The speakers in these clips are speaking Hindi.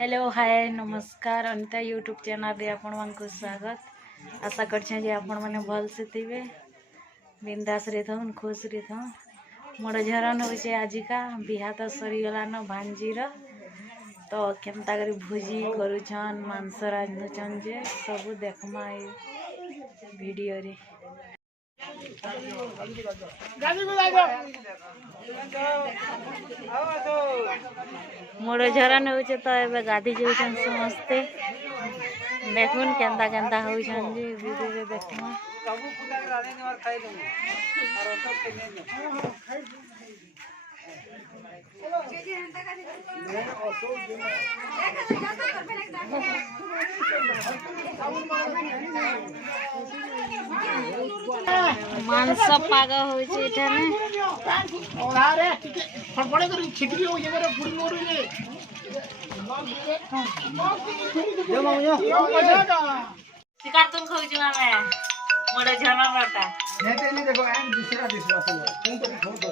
हेलो हाय नमस्कार अनिता यूट्यूब चैनल रे आपण मानक स्वागत। आशा करछे जे आपण माने भल से थिबे, बिंदास रे थन, खुश रे थन। मोर झरन होचे आजिका बिहा तो सरी गला न भांजीर, तो केनता करी भोजी करूछन, मांस रांधुछन जे सब देखमा ए वीडियो रे। मोर झरन होचे तो एबे गाधी जाउछन समस्ते, देखुन केनता केनता होउछन जे वीडियो रे देखमा। मांस पाग होइछे एठाने ओलारे फड़फड़े करी छिटकी हो जे रे पुड़ी मोर रे यो मामू शिकार तुम खाउछु मामे मोरे झरना रटा नेते ने देखो एंड दूसरा तुम तो खाओ दो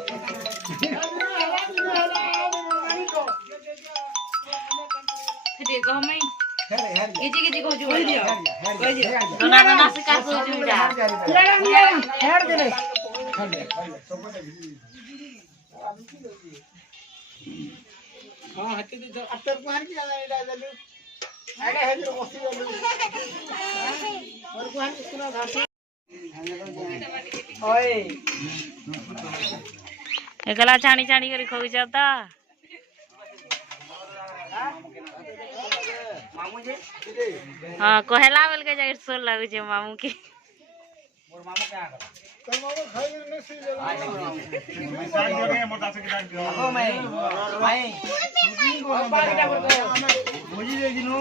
देखो हमें किजी कहजु बोल दियो दोना दोना शिकार कहजु जा हेड दे ले हां हत्ती दे अत्तर कुहार की आला एडा देलु आडे हेजु बसी देलु और कुहार सुना घास ओए एकला छाणी छाणी करी खोइ जाता मामू जी हां कहला बोल के जाई सोल लागै छै मामू के मोर मामू क्या कर तो मामू खाई नहीं सी जला साइड जगह मोर दास के डाल ओ मैं भाई भोजी ले जिनो